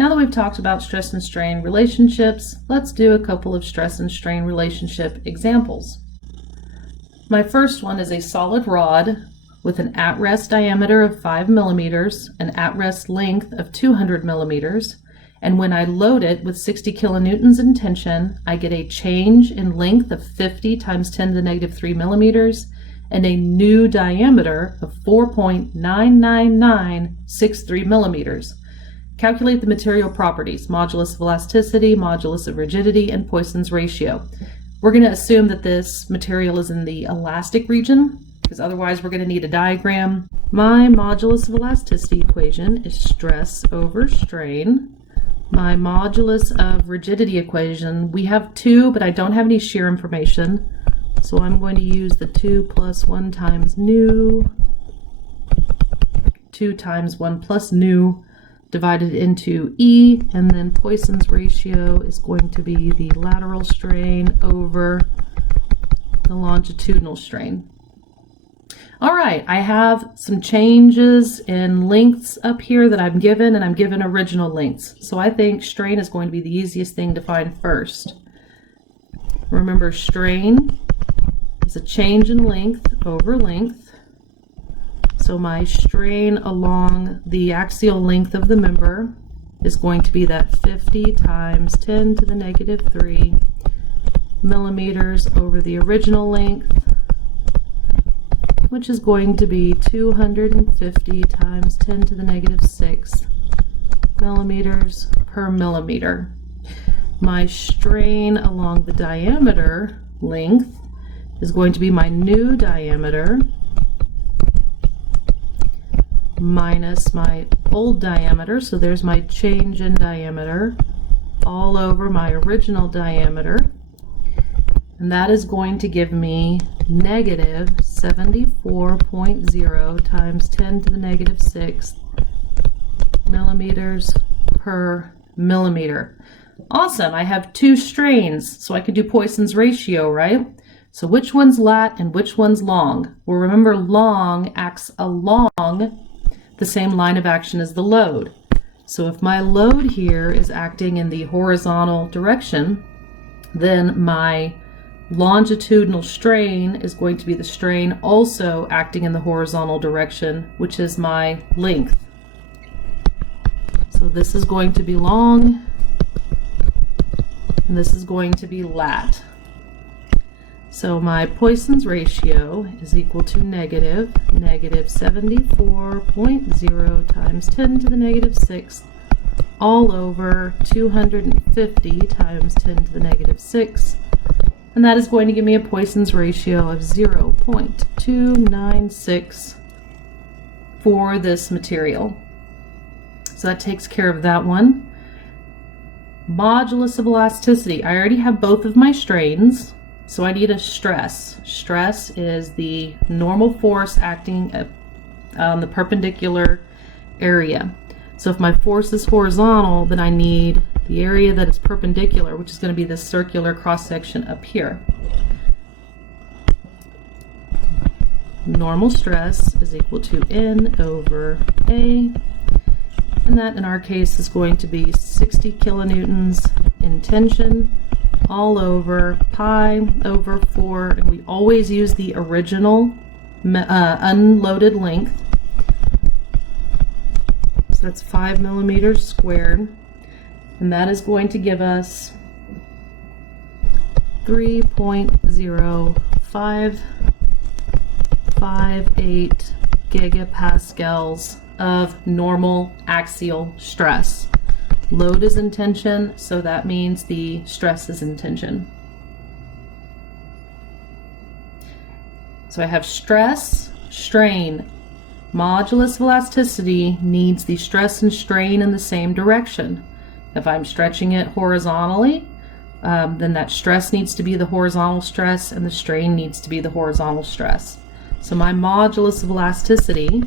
Now that we've talked about stress and strain relationships, let's do a couple of stress and strain relationship examples. My first one is a solid rod with an at-rest diameter of 5 millimeters, an at-rest length of 200 millimeters, and when I load it with 60 kilonewtons in tension, I get a change in length of 50 times 10 to the negative 3 millimeters and a new diameter of 4.99963 millimeters. Calculate the material properties, modulus of elasticity, modulus of rigidity, and Poisson's ratio. We're going to assume that this material is in the elastic region, because otherwise we're going to need a diagram. My modulus of elasticity equation is stress over strain. My modulus of rigidity equation, we have 2, but I don't have any shear information, so I'm going to use the 2 plus 1 times nu, 2 times 1 plus nu, divided into E, and then Poisson's ratio is going to be the lateral strain over the longitudinal strain. All right, I have some changes in lengths up here that I'm given, and I'm given original lengths. So I think strain is going to be the easiest thing to find first. Remember, strain is a change in length over length. So my strain along the axial length of the member is going to be that 50 times 10 to the negative 3 millimeters over the original length, which is going to be 250 times 10 to the negative 6 millimeters per millimeter. My strain along the diameter length is going to be my new diameter minus my old diameter, so there's my change in diameter, all over my original diameter, and that is going to give me negative 74.0 times 10 to the negative 6 millimeters per millimeter. Awesome, I have 2 strains, so I can do Poisson's ratio, right? So which one's lat and which one's long? Well, remember, long acts along the same line of action as the load. So if my load here is acting in the horizontal direction, then my longitudinal strain is going to be the strain also acting in the horizontal direction, which is my length. So this is going to be long, and this is going to be lat. So my Poisson's ratio is equal to negative 74.0 times 10 to the negative 6 all over 250 times 10 to the negative 6. And that is going to give me a Poisson's ratio of 0.296 for this material. So that takes care of that one. Modulus of elasticity. I already have both of my strains. So I need a stress. Stress is the normal force acting on the perpendicular area. So if my force is horizontal, then I need the area that is perpendicular, which is going to be this circular cross-section up here. Normal stress is equal to N over A, and that in our case is going to be 60 kilonewtons in tension, all over pi over 4, and we always use the original unloaded length. So that's 5 millimeters squared, and that is going to give us 3.0558 gigapascals of normal axial stress. Load is in tension, so that means the stress is in tension. So I have stress, strain. Modulus of elasticity needs the stress and strain in the same direction. If I'm stretching it horizontally, then that stress needs to be the horizontal stress and the strain needs to be the horizontal stress. So my modulus of elasticity,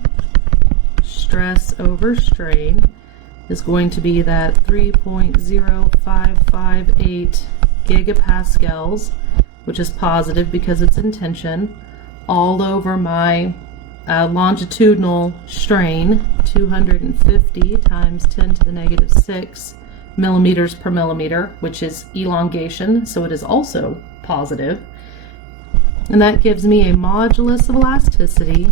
stress over strain, is going to be that 3.0558 gigapascals, which is positive because it's in tension, all over my longitudinal strain, 250 times 10 to the negative 6 millimeters per millimeter, which is elongation, so it is also positive. And that gives me a modulus of elasticity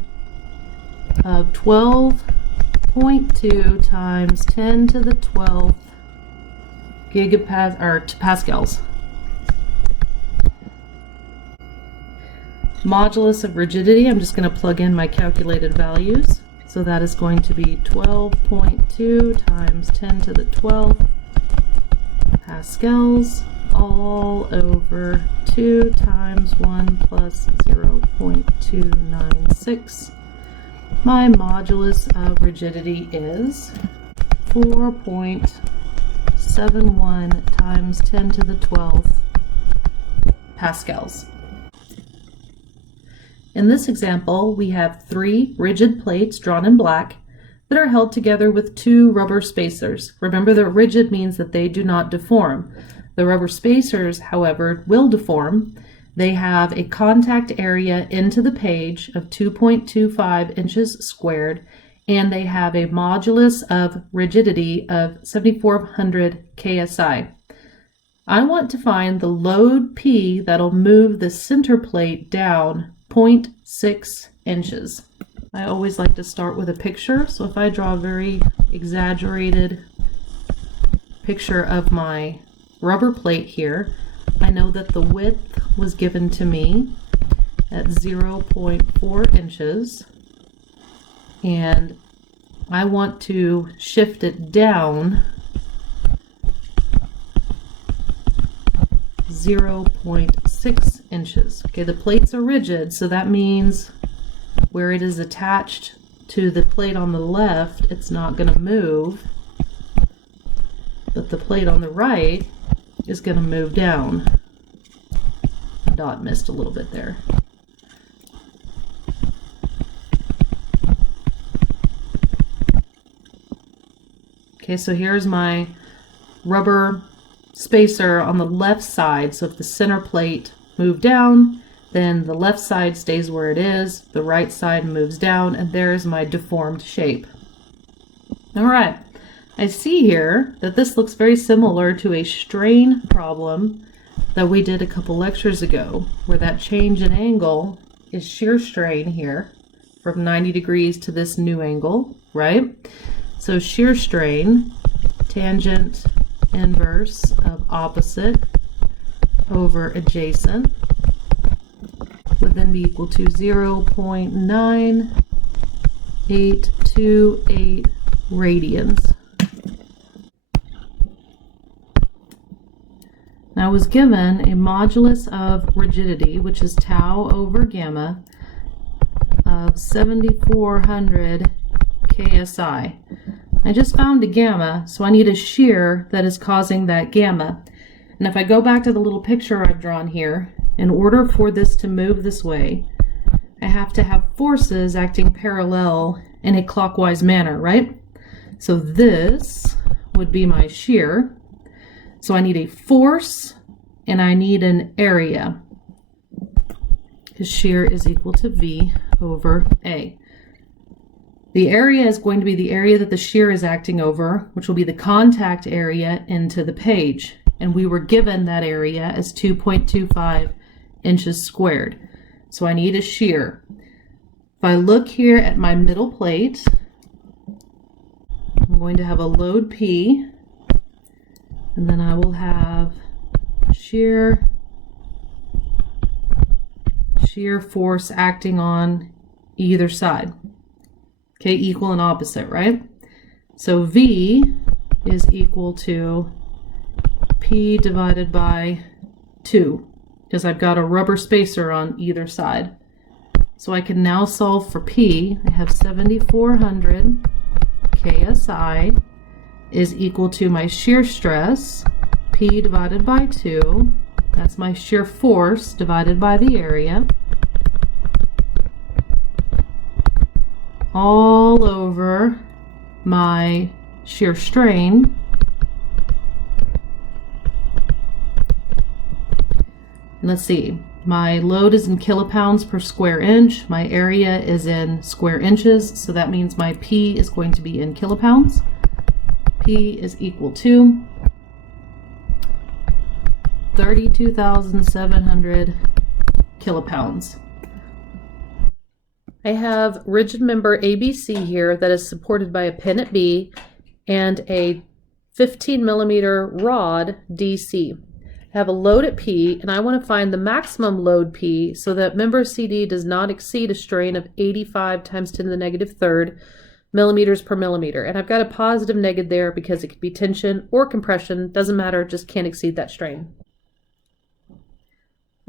of 12.2 times 10 to the 12th pascals. Modulus of rigidity, I'm just going to plug in my calculated values. So that is going to be 12.2 times 10 to the 12th pascals, all over 2 times 1 plus 0.296. My modulus of rigidity is 4.71 times 10 to the 12th pascals. In this example, we have 3 rigid plates drawn in black that are held together with 2 rubber spacers. Remember that rigid means that they do not deform. The rubber spacers, however, will deform. They have a contact area into the page of 2.25 inches squared, and they have a modulus of rigidity of 7,400 KSI. I want to find the load P that'll move the center plate down 0.6 inches. I always like to start with a picture, so if I draw a very exaggerated picture of my rubber plate here, I know that the width was given to me at 0.4 inches, and I want to shift it down 0.6 inches. Okay, the plates are rigid, so that means where it is attached to the plate on the left, it's not going to move, but the plate on the right is going to move down. The dot missed a little bit there. Okay, so here's my rubber spacer on the left side. So if the center plate moved down, then the left side stays where it is, the right side moves down, and there's my deformed shape. All right, I see here that this looks very similar to a strain problem that we did a couple lectures ago, where that change in angle is shear strain here from 90 degrees to this new angle, right? So shear strain, tangent inverse of opposite over adjacent, would then be equal to 0.9828 radians. Now I was given a modulus of rigidity, which is tau over gamma, of 7,400 KSI. I just found a gamma, so I need a shear that is causing that gamma. And if I go back to the little picture I've drawn here, in order for this to move this way, I have to have forces acting parallel in a clockwise manner, right? So this would be my shear. So I need a force and I need an area, because shear is equal to V over A. The area is going to be the area that the shear is acting over, which will be the contact area into the page. And we were given that area as 2.25 inches squared. So I need a shear. If I look here at my middle plate, I'm going to have a load P, and then I will have shear force acting on either side. Okay, equal and opposite, right? So V is equal to P divided by 2, because I've got a rubber spacer on either side. So I can now solve for P. I have 7,400 KSI is equal to my shear stress, P divided by 2. That's my shear force divided by the area, all over my shear strain, and let's see, My load is in kilopounds per square inch. My area is in square inches, so that means my P is going to be in kilopounds. P is equal to 32,700 kilopounds. I have rigid member ABC here that is supported by a pin at B and a 15 millimeter rod DC. I have a load at P, and I want to find the maximum load P so that member CD does not exceed a strain of 85 times 10 to the negative third millimeters per millimeter. And I've got a positive negative there because it could be tension or compression, doesn't matter, just can't exceed that strain.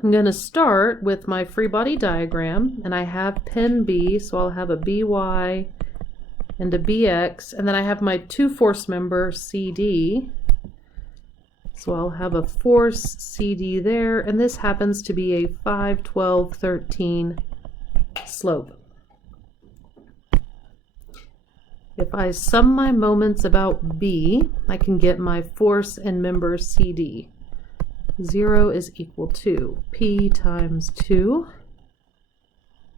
I'm going to start with my free body diagram, and I have pin B, so I'll have a BY and a BX, and then I have my two force member CD, so I'll have a force CD there, and this happens to be a 5, 12, 13 slope. If I sum my moments about B, I can get my force and member CD. 0 is equal to P times 2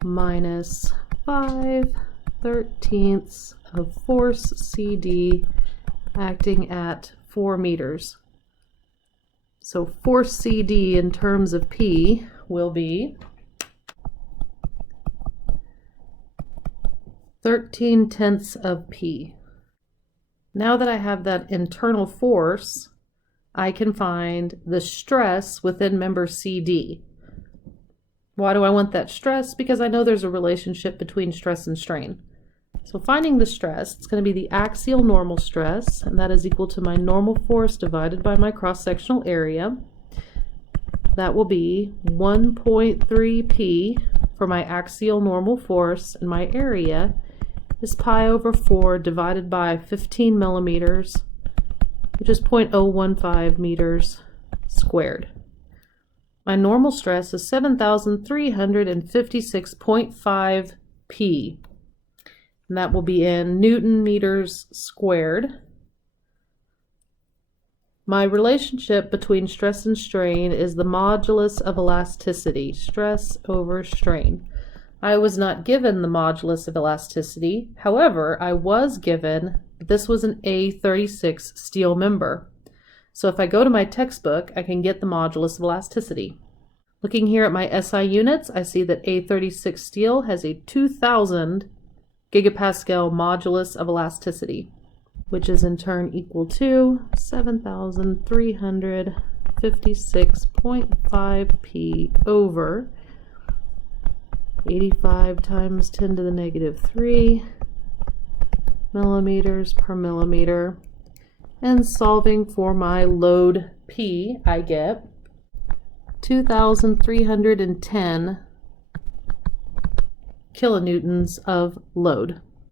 minus 5/13 of force CD acting at 4 meters. So force CD in terms of P will be 13/10 of P. Now that I have that internal force, I can find the stress within member CD. Why do I want that stress? Because I know there's a relationship between stress and strain. So finding the stress, it's going to be the axial normal stress, and that is equal to my normal force divided by my cross-sectional area. That will be 1.3 P for my axial normal force, and my area is pi over 4 divided by 15 millimeters, which is 0.015 meters squared. My normal stress is 7,356.5 P, and that will be in Newton meters squared. My relationship between stress and strain is the modulus of elasticity, stress over strain. I was not given the modulus of elasticity. However, I was given this was an A36 steel member. So if I go to my textbook, I can get the modulus of elasticity. Looking here at my SI units, I see that A36 steel has a 2000 gigapascal modulus of elasticity, which is in turn equal to 7,356.5 P over 85 times 10 to the negative 3 millimeters per millimeter. And solving for my load P, I get 2,310 kilonewtons of load.